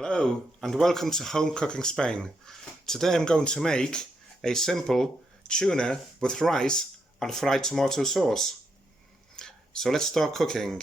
Hello and welcome to Home Cooking Spain. Today I'm going to make a simple tuna with rice and fried tomato sauce. So let's start cooking.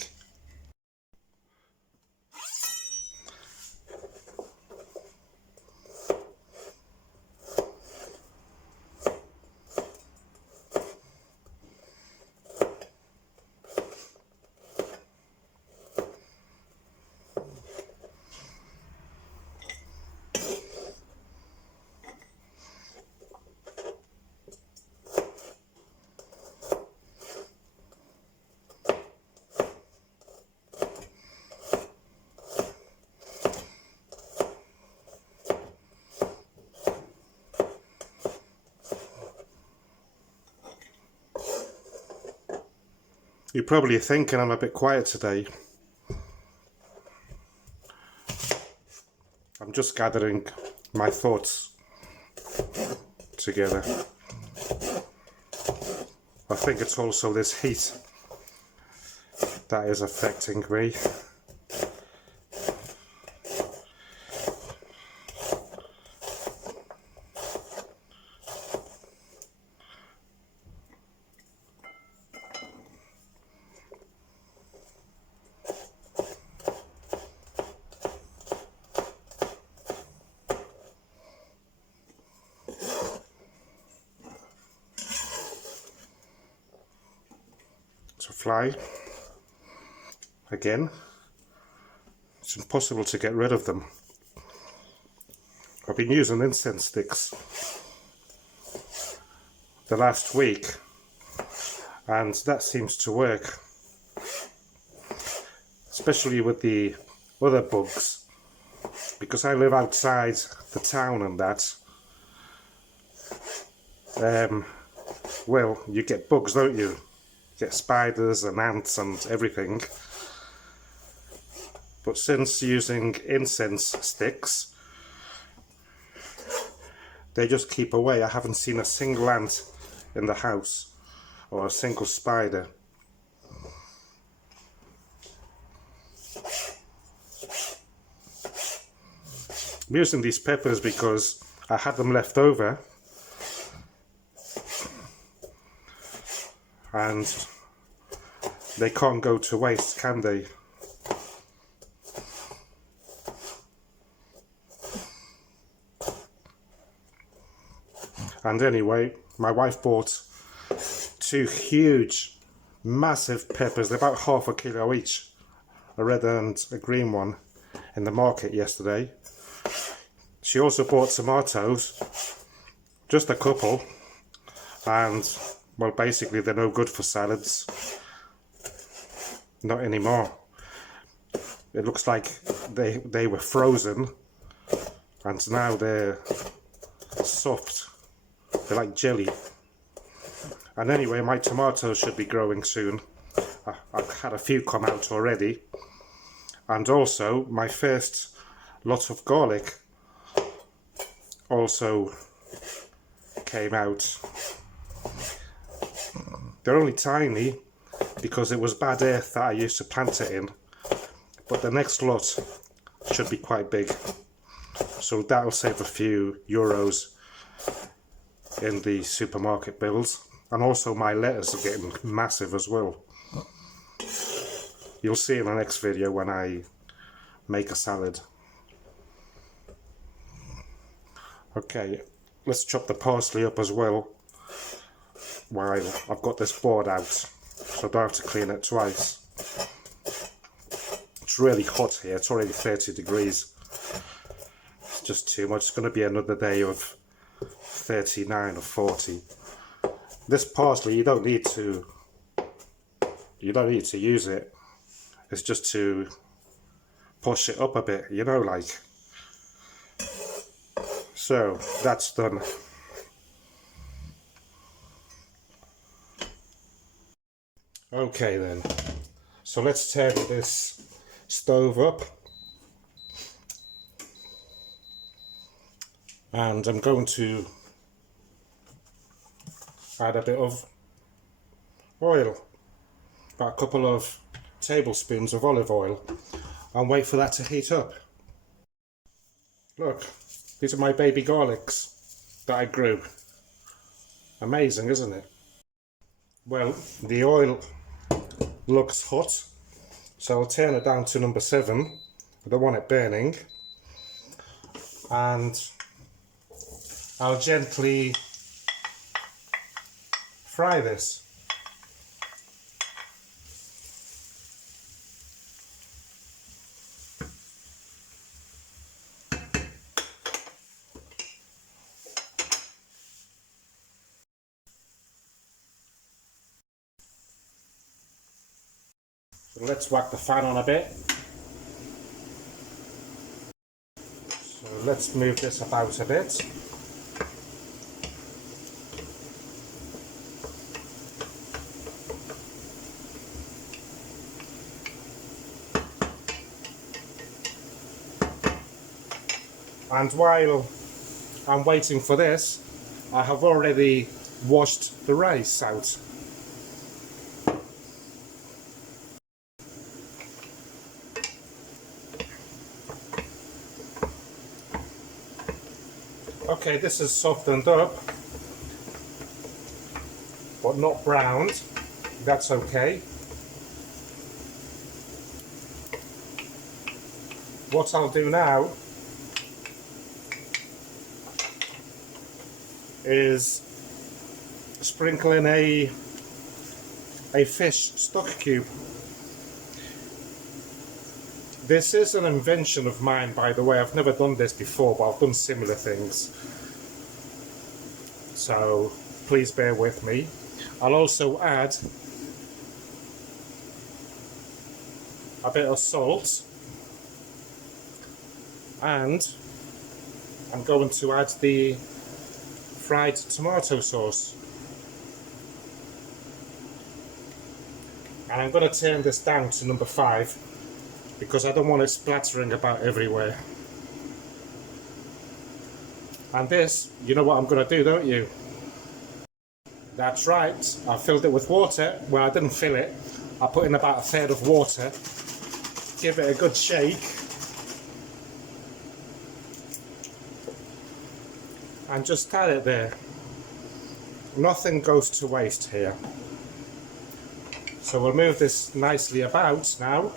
You're probably thinking I'm a bit quiet today. I'm just gathering my thoughts together. I think it's also this heat that is affecting me. To fly again. It's impossible to get rid of them. I've been using incense sticks the last week and that seems to work, especially with the other bugs, because I live outside the town and that. Well, you get bugs, don't you? Get spiders and ants and everything. But since using incense sticks, they just keep away. I haven't seen a single ant in the house or a single spider. I'm using these peppers because I had them left over and they can't go to waste, can they? And anyway, my wife bought two huge, massive peppers. They're about half a kilo each, a red and a green one, in the market yesterday. She also bought tomatoes, just a couple, and well, basically they're no good for salads. Not anymore. It looks like they were frozen and now they're soft. They're like jelly. And anyway, my tomatoes should be growing soon. I've had a few come out already. And also my first lot of garlic also came out. They're only tiny because it was bad earth that I used to plant it in, but the next lot should be quite big, so that'll save a few euros in the supermarket bills. And also my lettuce are getting massive as well. You'll see in the next video when I make a salad. Okay, let's chop the parsley up as well while I've got this board out, so I don't have to clean it twice. It's really hot here, it's already 30 degrees. It's just too much. It's going to be another day of 39 or 40. This parsley, you don't need to use it. It's just to push it up a bit, you know, like. So that's done. Okay then, so let's turn this stove up, and I'm going to add a bit of oil, about a couple of tablespoons of olive oil, and wait for that to heat up. Look, these are my baby garlics that I grew. Amazing, isn't it? Well, the oil looks hot, so I'll turn it down to number 7. I don't want it burning. And I'll gently fry this. So let's whack the fan on a bit. So let's move this about a bit. And while I'm waiting for this, I have already washed the rice out. Okay, this is softened up, but not browned. That's okay. What I'll do now is sprinkle in a fish stock cube. This is an invention of mine, by the way. I've never done this before, but I've done similar things. So please bear with me. I'll also add a bit of salt, and I'm going to add the fried tomato sauce. And I'm going to turn this down to number 5 because I don't want it splattering about everywhere. And this, you know what I'm going to do, don't you? That's right, I filled it with water. Well, I didn't fill it. I put in about 1/3 of water. Give it a good shake. And just add it there. Nothing goes to waste here. So we'll move this nicely about now.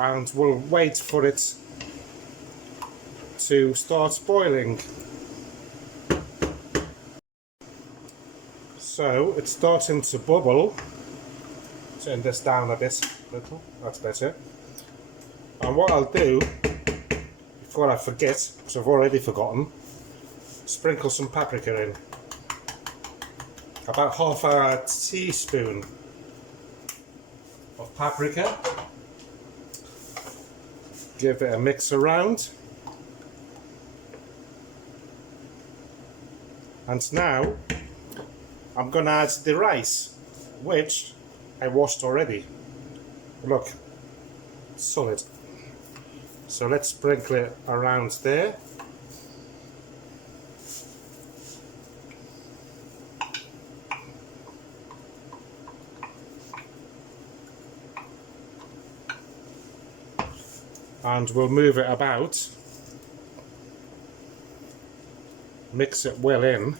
And we'll wait for it to start boiling. So it's starting to bubble. Turn this down a bit, little. That's better. And what I'll do, before I forget, because I've already forgotten, sprinkle some paprika in. About 1/2 teaspoon of paprika. Give it a mix around. And now I'm going to add the rice, which I washed already. Look, solid. So let's sprinkle it around there. And we'll move it about. Mix it well in.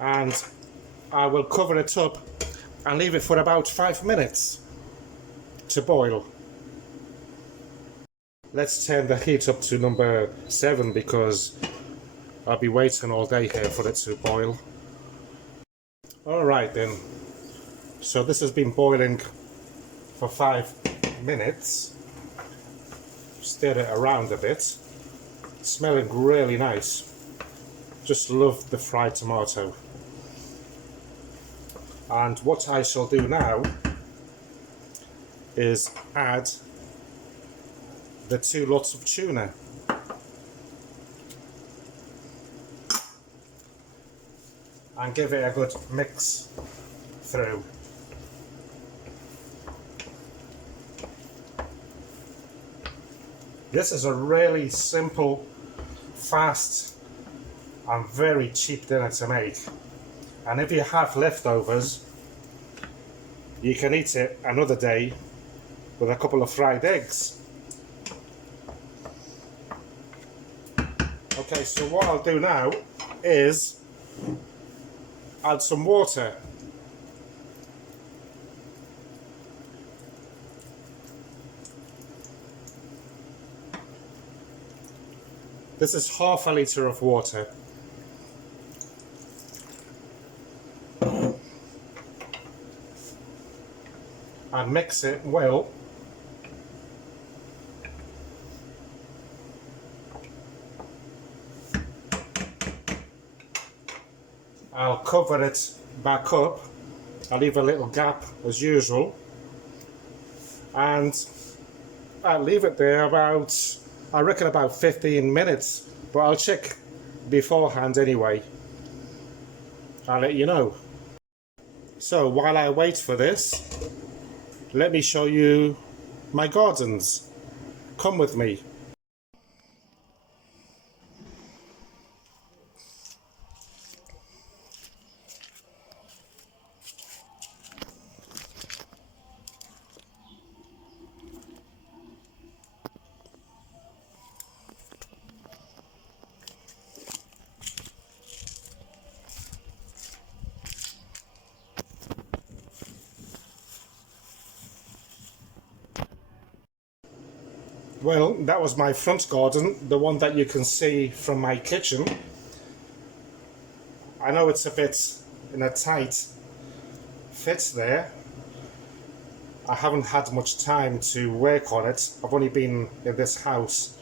And I will cover it up and leave it for about 5 minutes to boil. Let's turn the heat up to number 7 because I'll be waiting all day here for it to boil. Alright then, so this has been boiling for 5 minutes. Stir it around a bit. It's smelling really nice. Just love the fried tomato. And what I shall do now is add the 2 lots of tuna. And give it a good mix through. This is a really simple, fast and very cheap dinner to make. And if you have leftovers, you can eat it another day with a couple of fried eggs. Okay, so what I'll do now is add some water. This is half a litre of water. And mix it well. I'll cover it back up. I'll leave a little gap as usual. And I'll leave it there about, I reckon about 15 minutes. But I'll check beforehand anyway. I'll let you know. So while I wait for this, let me show you my gardens. Come with me. Well, that was my front garden, the one that you can see from my kitchen. I know it's a bit in a tight fit there. I haven't had much time to work on it. I've only been in this house,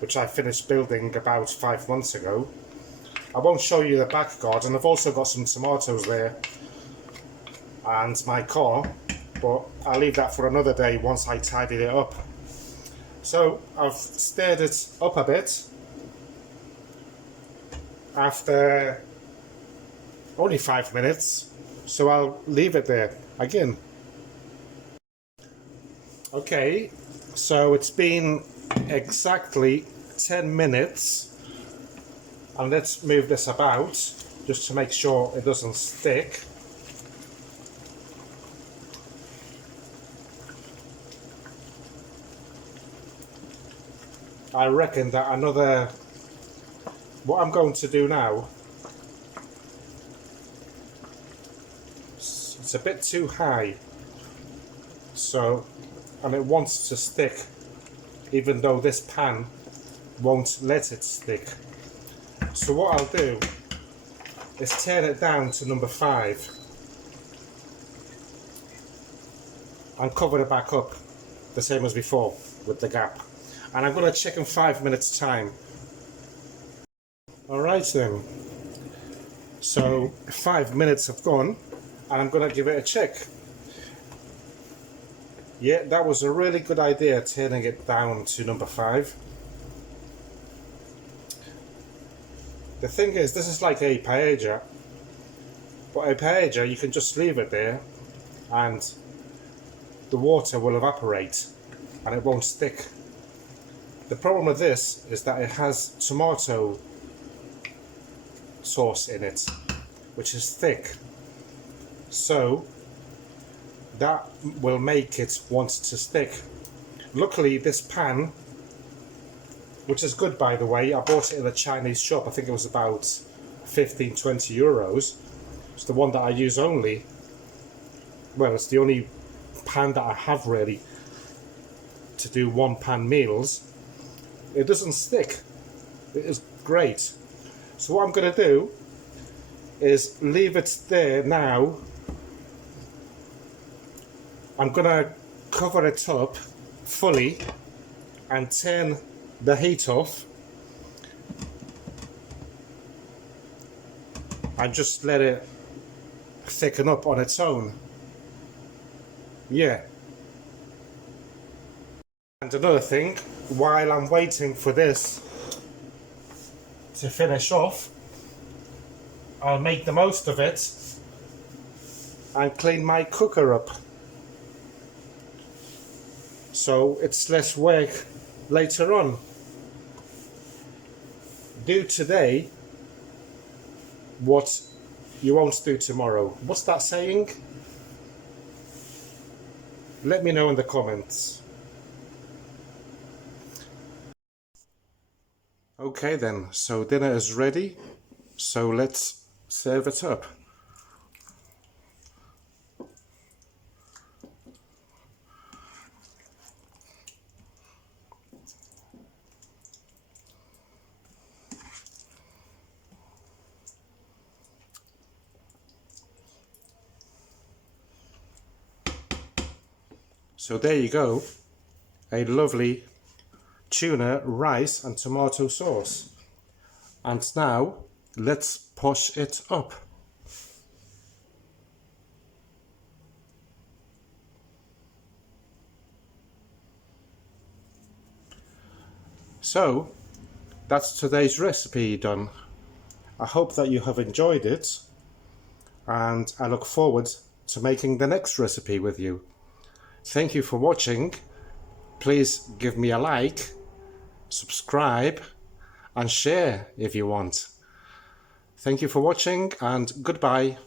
which I finished building about 5 months ago. I won't show you the back garden. I've also got some tomatoes there and my car, but I'll leave that for another day once I tidy it up. So I've stirred it up a bit after only 5 minutes, so I'll leave it there again. Okay, so it's been exactly 10 minutes, and let's move this about just to make sure it doesn't stick. I reckon that what I'm going to do now, it's a bit too high, so, and it wants to stick, even though this pan won't let it stick. So what I'll do is turn it down to number 5 and cover it back up the same as before with the gap. And I'm going to check in 5 minutes time. Alright then, so 5 minutes have gone and I'm going to give it a check. Yeah, that was a really good idea, turning it down to number 5. The thing is, this is like a paella, but a paella you can just leave it there and the water will evaporate and it won't stick. The problem with this is that it has tomato sauce in it, which is thick, so that will make it want to stick. Luckily this pan, which is good by the way, I bought it in a Chinese shop, I think it was about 15-20 euros. It's the one that I use only, well, it's the only pan that I have really to do one pan meals. It doesn't stick. It is great. So what I'm going to do is leave it there now. I'm going to cover it up fully and turn the heat off and just let it thicken up on its own. Yeah. And another thing, while I'm waiting for this to finish off, I'll make the most of it and clean my cooker up, so it's less work later on. Do today what you won't do tomorrow. What's that saying? Let me know in the comments. Okay then, so dinner is ready, so let's serve it up. So there you go, a lovely tuna, rice and tomato sauce. And now let's posh it up. So that's today's recipe done. I hope that you have enjoyed it, and I look forward to making the next recipe with you. Thank you for watching. Please give me a like, subscribe and share if you want. Thank you for watching, and goodbye.